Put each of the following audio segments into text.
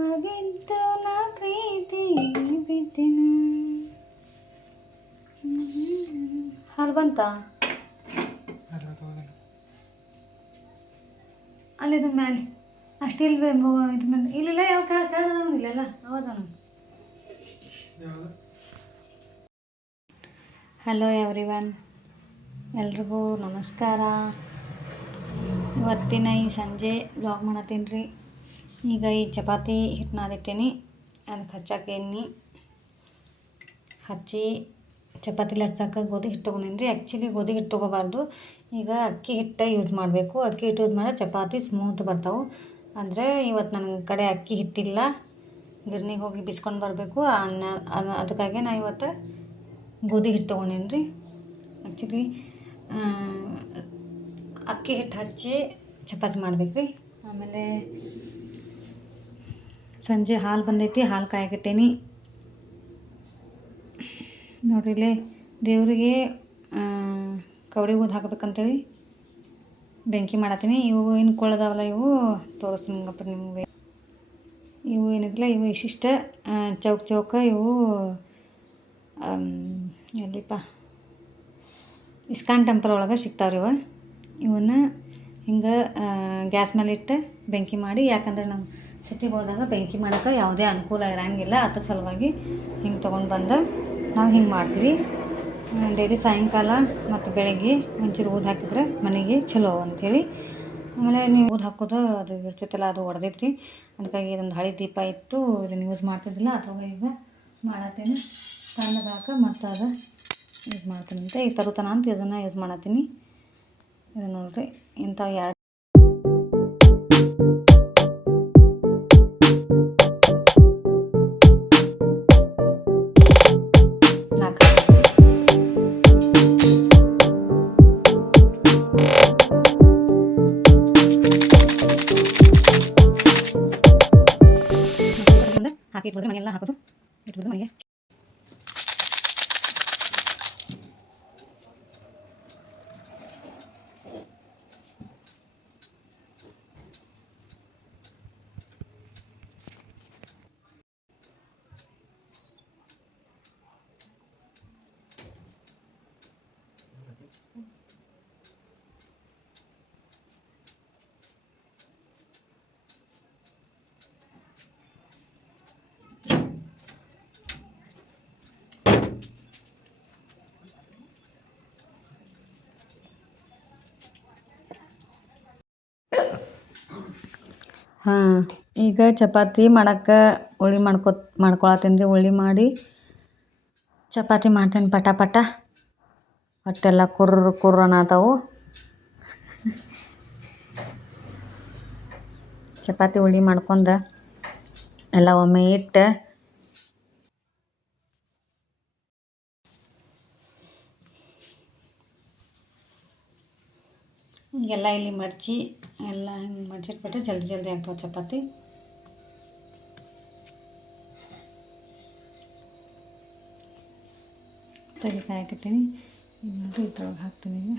ಆಗಿದ್ದು ನಾ ಪ್ರೀತಿ ಬಿಟ್ಟಿನ. ಹಾಲು ಬಂತಾ ಅಲ್ಲಿದು ಮ್ಯಾಲೆ ಅಷ್ಟು ಇಲ್ವೇ ಇದ್ರ ಮೇಲೆ ಇಲ್ಲಿಲ್ಲ ಯಾವ ಇಲ್ಲೆಲ್ಲ ಹೌದಾ. ಹಲೋ ಎವ್ರಿವನ್, ಎಲ್ರಿಗೂ ನಮಸ್ಕಾರ. ಇವತ್ತಿನ ಈ ಸಂಜೆ ಬ್ಲಾಗ್ ಮಾಡತ್ತೀನಿ ರೀ. ಈಗ ಈ ಚಪಾತಿ ಹಿಟ್ಟು ನಾದಿಟ್ಟೇನಿ, ಅದಕ್ಕೆ ಹಚ್ಚಕ್ಕೆ ಎಣ್ಣೆ ಹಚ್ಚಿ ಚಪಾತಿ ಲಟ್ಸಕ್ಕೆ ಗೋಧಿ ಹಿಟ್ಟು ತೊಗೊಂಡೀನಿ ರೀ. ಆ್ಯಕ್ಚುಲಿ ಗೋಧಿ ಹಿಟ್ಟು ತೊಗೋಬಾರ್ದು, ಈಗ ಅಕ್ಕಿ ಹಿಟ್ಟು ಯೂಸ್ ಮಾಡಬೇಕು. ಅಕ್ಕಿ ಹಿಟ್ಟು ಯೂಸ್ ಮಾಡಿದ್ರೆ ಚಪಾತಿ ಸ್ಮೂತ್ ಬರ್ತಾವೆ. ಅಂದರೆ ಇವತ್ತು ನನ್ನ ಕಡೆ ಅಕ್ಕಿ ಹಿಟ್ಟಿಲ್ಲ, ಗಿರ್ನಿಗೆ ಹೋಗಿ ಬಿಸ್ಕೊಂಡು ಬರಬೇಕು. ಅದಕ್ಕಾಗಿ ನಾ ಇವತ್ತು ಗೋಧಿ ಹಿಟ್ಟು ತೊಗೊಂಡೀನಿ ರೀ. ಆ್ಯಕ್ಚುಲಿ ಅಕ್ಕಿ ಹಿಟ್ಟು ಹಚ್ಚಿ ಚಪಾತಿ ಮಾಡ್ಬೇಕು ರೀ. ಆಮೇಲೆ ಸಂಜೆ ಹಾಲು ಬಂದೈತಿ, ಹಾಲು ಕಾಯಕತ್ತೇನಿ ನೋಡ್ರಿ. ಇಲ್ಲೇ ದೇವರಿಗೆ ಕವಡಿ ಊದು ಹಾಕ್ಬೇಕಂತೇಳಿ ಬೆಂಕಿ ಮಾಡತ್ತೀನಿ. ಇವು ಏನು ಕೊಳ್ಳದಾವಲ್ಲ, ಇವು ತೋರಿಸ್ತೀನಿ ನಿಮಗೆ. ಇವು ಏನಿಲ್ಲ, ಇವು ಇಷ್ಟಿಷ್ಟ ಚೌಕ ಇವು ಎಲ್ಲಿಪ್ಪ ಇಸ್ಕಾನ್ ಟೆಂಪಲ್ ಒಳಗೆ ಸಿಗ್ತಾವ್ರಿ. ಇವನ್ನ ಹಿಂಗೆ ಗ್ಯಾಸ್ ಮೇಲೆ ಇಟ್ಟು ಬೆಂಕಿ ಮಾಡಿ, ಯಾಕಂದ್ರೆ ನಮ್ಮ ಸಿಟಿಗಳ್ದಾಗ ಬೆಂಕಿ ಮಾಡೋಕೆ ಯಾವುದೇ ಅನುಕೂಲ ಇರೋಂಗಿಲ್ಲ. ಅದ್ರ ಸಲುವಾಗಿ ಹಿಂಗೆ ತೊಗೊಂಡು ಬಂದು ನಾವು ಹಿಂಗೆ ಮಾಡ್ತೀವಿ. ಡೈಲಿ ಸಾಯಂಕಾಲ ಮತ್ತು ಬೆಳಗ್ಗೆ ಒಂಚೂರು ಊದು ಹಾಕಿದ್ರೆ ಮನೆಗೆ ಚಲೋ ಅಂಥೇಳಿ. ಆಮೇಲೆ ನೀವು ಊದು ಹಾಕೋದು ಅದು ಇರ್ತೈತಲ್ಲ, ಅದು ಹೊಡೆದೈತ್ರಿ. ಅದಕ್ಕಾಗಿ ಇದೊಂದು ಹಳೆ ದೀಪ ಇತ್ತು, ಇದನ್ನು ಯೂಸ್ ಮಾಡ್ತಿದ್ದಿಲ್ಲ. ಅಥವಾ ಈಗ ಮಾಡತ್ತೀನಿ ಸಣ್ಣ ಬೆಳಕ, ಮತ್ತು ಅದು ಯೂಸ್ ಮಾಡ್ತೀನಿ ಅಂತ ಈ ತರುತನ ಅಂತ ಇದನ್ನು ಯೂಸ್ ಮಾಡತ್ತೀನಿ. ಇದು ನೋಡಿರಿ, ಇಂಥ ಎರಡು ಹಾಕಿ ಇಟ್ಬಿಡ್ರಿ. ಮನೆಯೆಲ್ಲ ಹಾಕೋದು ಇಟ್ಬಿಡ್ರಿ ಮನೆಗೆ. ಈಗ ಚಪಾತಿ ಮಾಡೋಕ್ಕೆ ಉಳ್ಳಿ ಮಾಡ್ಕೊಳತ್ತೀನಿ ರೀ. ಉಳ್ಳಿ ಮಾಡಿ ಚಪಾತಿ ಮಾಡ್ತೀನಿ ಪಟ ಪಟ. ಹೊಟ್ಟೆಲ್ಲ ಕುರ್ರ ಅನ್ನತಾವು. ಚಪಾತಿ ಉಳ್ಳಿ ಮಾಡ್ಕೊಂಡು ಎಲ್ಲ ಒಮ್ಮೆ ಇಟ್ಟು ಎಲ್ಲ ಇಲ್ಲಿ ಮಡಚಿ ಎಲ್ಲ ಹಿಂಗೆ ಮಡಚಿಟ್ಬಿಟ್ರೆ ಜಲ್ದಿ ಆಗ್ತಾವೆ ಚಪಾತಿ. ತೆಗಿಕಾಯಿ ಹಾಕಿರ್ತೀನಿ, ಇನ್ನೊಂದು ಇದ್ರೊಳಗೆ ಹಾಕ್ತೀನಿ.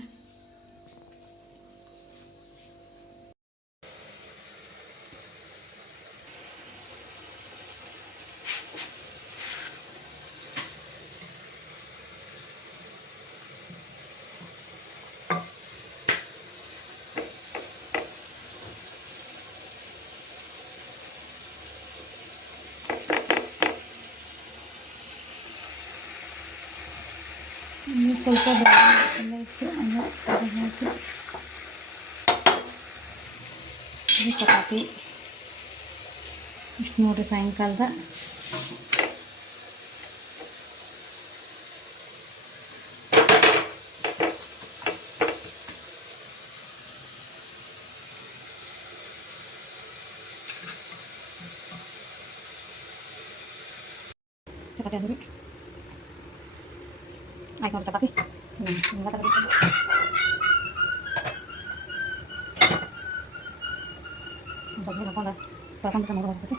ಈಗ ಸ್ವಲ್ಪ ಎಲ್ಲ ಇಟ್ಟು ಹಾಕಿ ಚಪಾತಿ ಇಷ್ಟು ನೋಡಿರಿ. ಸಾಯಂಕಾಲದ ಚಪಾತಿ ಅದು ಆಯ್ತು ನೋಡಿ. ಚಪಾತಿ ಹಿಂಗೆ ತೆಗೆದು ಸ್ವಲ್ಪ ಹಾಕೊಂಡು ತೊಳ್ಕೊಂಡ್ಬಿಟ್ರೆ ಮುಗಿದೋಗ್ತೈತಿ.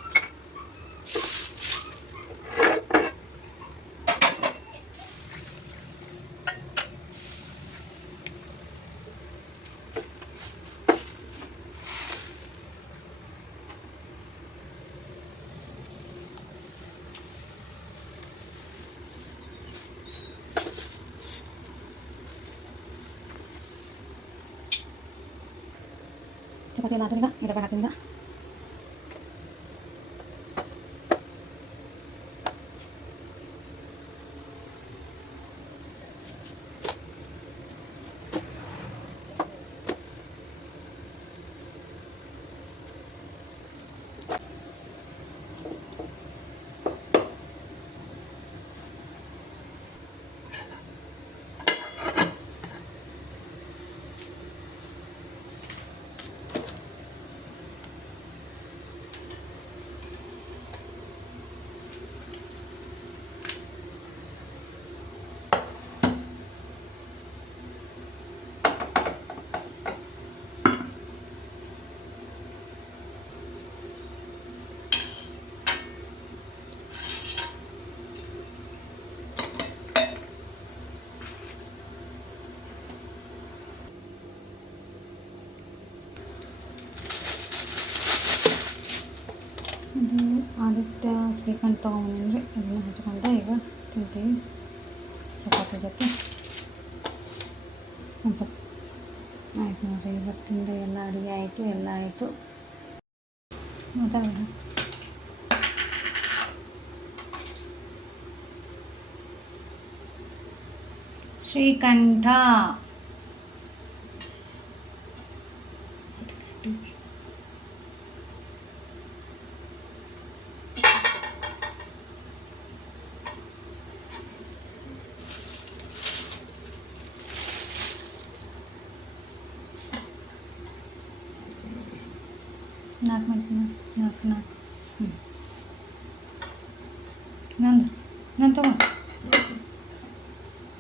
ಚಪಾತಿ ಎಲ್ಲ ಆದ್ರಿಂದ ಇಡಬೇಕು ಹಾಕಿಂದ ಇದು ಆದಿತ್ಯ ಶ್ರೀಖಂಡ್ ತೊಗೊಂಬಂದ್ರಿ ಇದನ್ನು ಹಚ್ಕೊಂಡು ಈಗ ತಿಂತೀವಿ ಚಪಾತಿ ಜೊತೆ ಒಂದು ಸ್ವಲ್ಪ ಆಯ್ತು ನೋಡಿರಿ. ಇವತ್ತಿಂದ ಎಲ್ಲ ಅಡುಗೆ ಆಯಿತು, ಎಲ್ಲ ಆಯಿತು. ಮಾತಾಡೋಣ. ಶ್ರೀಕಂಠ ನಾಲ್ಕು ಮಾಡ್ತೀನಿ, ನಾಲ್ಕು ಹ್ಞೂ ನಾನು ತಗೋ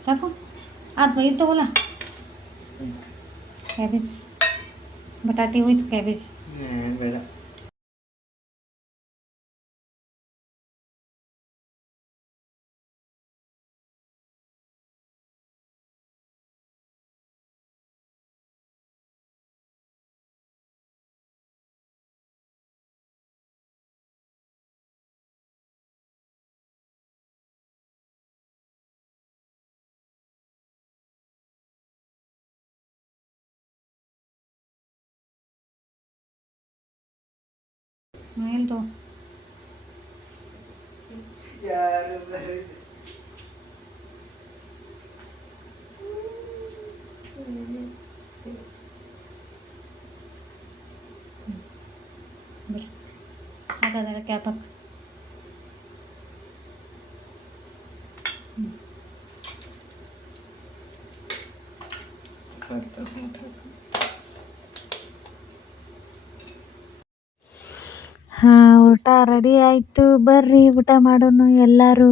ಸಾಕು ಅದು ಇದು ತಗೋಲ್ಲ. ಕ್ಯಾಬೇಜ್ ಬಟಾಟೆ ವಿತ್ ಕ್ಯಾಬೇಜ್ ಬೇಡ. ಎಲ್ಲಿ ತಗೋ ಯಾರು ಬರ್ರಿ ಹಾಗಾದ್ರೆ ಕ್ಯಾಪ್ ಹಾಕಿ ಊಟ ರೆಡಿ ಆಯಿತು, ಬರ್ರಿ ಊಟ ಮಾಡೋಣ ಎಲ್ಲರೂ.